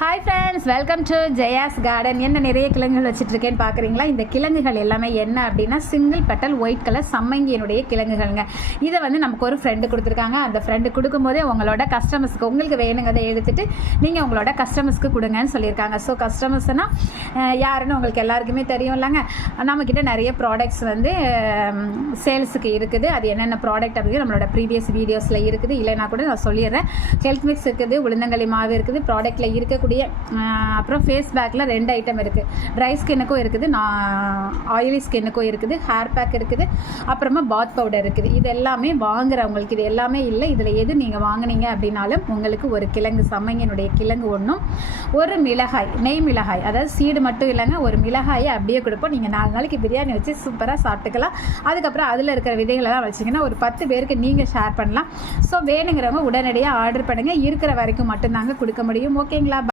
Hi friends, welcome to Jaya's garden. என்ன நிறைய கிழங்குகள் வச்சுட்ருக்கேன்னு பார்க்குறீங்களா? இந்த கிழங்குகள் எல்லாமே என்ன அப்படின்னா சிங்கிள் பெட்டல் ஒயிட் கலர் சம்மங்கியினுடைய கிழங்குகள்ங்க. இதை நமக்கு ஒரு ஃப்ரெண்டு கொடுத்துருக்காங்க. அந்த ஃப்ரெண்டு கொடுக்கும்போதே உங்களோட கஸ்டமர்ஸ்க்கு உங்களுக்கு வேணுங்கிறத எடுத்துகிட்டு நீங்கள் உங்களோட கஸ்டமர்ஸ்க்கு கொடுங்கன்னு சொல்லியிருக்காங்க. ஸோ கஸ்டமர்ஸ்னால் யாருன்னு உங்களுக்கு எல்லாருக்குமே தெரியும் இல்லைங்க. நம்மக்கிட்ட நிறைய ப்ராடக்ட்ஸ் சேல்ஸுக்கு இருக்குது. அது என்னென்ன ப்ராடக்ட் அப்படின்னு நம்மளோட ப்ரீவியஸ் வீடியோஸில் இருக்குது. இல்லைனா கூட நான் சொல்லிடுறேன். ஹெல்த் மிக்ஸ் இருக்குது, உளுந்தங்களி மாவு இருக்குது, ப்ராடக்ட்டில் இருக்கக்கூடிய அப்புறம் ஃபேஸ் பேக்கில் 2 ஐட்டம் இருக்குது. ட்ரை ஸ்கின்னுக்கும் இருக்குது, ஆயிலி ஸ்கின்னுக்கும் இருக்குது, ஹேர் பேக் இருக்குது, அப்புறமா பாத் பவுடர் இருக்குது. இது எல்லாமே வாங்குறவங்களுக்கு இது எல்லாமே இல்லை. இதில் எது நீங்கள் வாங்கினீங்க அப்படின்னாலும் உங்களுக்கு ஒரு கிழங்கு சம்மங்கினுடைய கிழங்கு ஒன்றும், ஒரு மிளகாய், நெய் மிளகாய், அதாவது சீடு மட்டும் இல்லைங்க, ஒரு மிளகாயை அப்படியே கொடுப்போம். நீங்கள் 4 நாளைக்கு பிரியாணி வச்சு சூப்பராக சாப்பிட்டுக்கலாம். அதுக்கப்புறம் அதில் இருக்கிற விதைகளெல்லாம் வச்சிங்கன்னா ஒரு 10 பேருக்கு நீங்கள் ஷேர் பண்ணலாம். ஸோ வேணுங்கிறவங்க உடனடியாக ஆர்டர் பண்ணுங்கள். இருக்கிற வரைக்கும் மட்டும்தாங்க கொடுக்க முடியும். ஓகேங்களா?